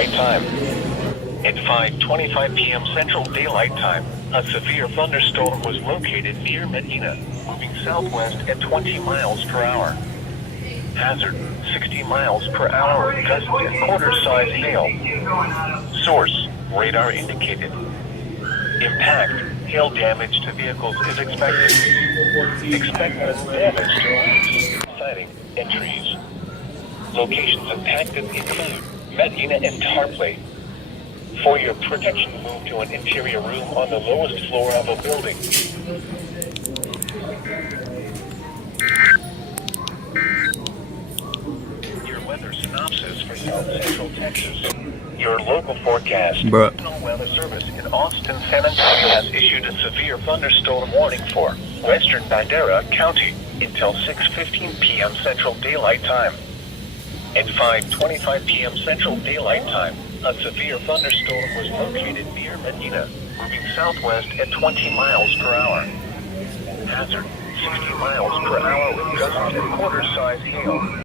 Daylight Time. At 5:25 p.m. Central Daylight Time, a severe thunderstorm was located near Medina, moving southwest at 20 miles per hour. Hazard, 60 miles per hour with gusts and quarter-size hail. Source, radar indicated. Impact, hail damage to vehicles is expected. Expected damage to roofs, siding, and trees. Locations impacted include Medina and Tarpley. For your protection, move to an interior room on the lowest floor of a building. Your weather synopsis for South Central Texas. Your local forecast. Bruh. National Weather Service in Austin, San Antonio has issued a severe thunderstorm warning for western Bandera County until 6:15 p.m. Central Daylight Time. At 5:25 p.m. Central Daylight Time, a severe thunderstorm was located near Medina, moving southwest at 20 miles per hour. Hazard, 60 miles per hour with gusts and quarter-size hail.